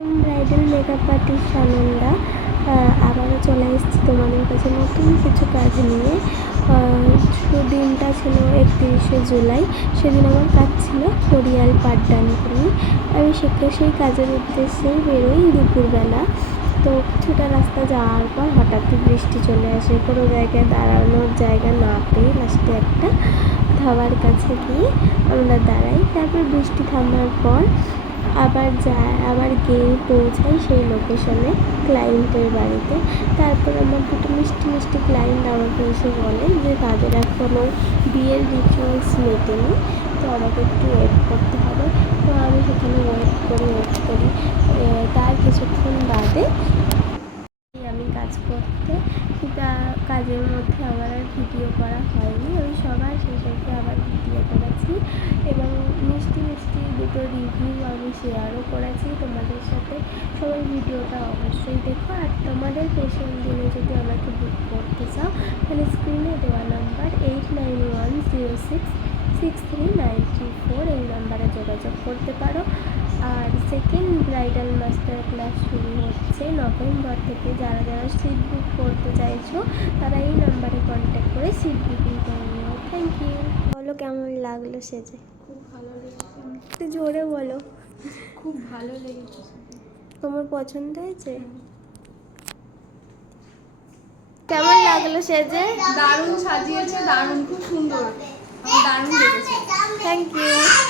Bridal makeup artist Sananda. আবারও চলে এসেছি তোমাদের কাছে নতুন কিছু কাজ নিয়ে। দিনটা ছিল একত্রিশে জুলাই। সেদিন আমার কাজ ছিল কোরিয়াল পাঠদানপুরি আমি সেখানে সেই কাজের উদ্দেশ্যেই বেরোই দুপুরবেলা। তো কিছুটা রাস্তা যাওয়ার পর হঠাৎই বৃষ্টি চলে আসে। কোনো জায়গায় দাঁড়ানোর জায়গা না পেয়ে লাস্টে একটা ধাবার কাছে গিয়ে আমরা দাঁড়াই। তারপর বৃষ্টি থামার পর আবার যায়, আবার গিয়ে পৌঁছাই সেই লোকেশনে ক্লায়েন্টের বাড়িতে। তারপর আমার দুটো মিষ্টি মিষ্টি ক্লায়েন্ট আমাকে এসে বলে যে, তাদের এখনও বিয়ের রিচুয়ালস মেটেনি, তো আমাকে একটু ওয়েট করতে হবে। তো আমি সেখানে ওয়েট করি ওয়েট করি। তার কিছুক্ষণ বাদে আমি কাজ করতে কাজের মধ্যে আমার আর ভিডিও করা হয়নি। আমি সবার শেষে আবার ভিডিও করেছি এবং মিষ্টি মিষ্টি দুটো রিভিউ আমি শেয়ারও করেছি তোমাদের সাথে। সবাই ভিডিওটা অবশ্যই দেখো। আর তোমাদের পেশেন্ট দিনে যদি আমাকে বুক করতে চাও তাহলে স্ক্রিনে দেওয়া number eight nine one zero six six three nine three four এই নাম্বারে যোগাযোগ করতে পারো। আর সেকেন্ড ব্রাইডাল মাস্টার ক্লাস শুরু হচ্ছে নভেম্বর থেকে। যারা যারা সিট বুক করতে চাইছো তারা এই নাম্বারে কন্ট্যাক্ট করে সিট বুকিং করে নিও। থ্যাংক ইউ বলো কেমন লাগল সেজে? খুব ভালো লেগেছে। একটু জোরে বলো। খুব ভালো লেগেছে তোমার পছন্দ হয়েছে? কেমন লাগল সেজে? দারুণ সাজিয়েছে দারুণ খুব সুন্দর। দারুণ লেগেছে। Thank you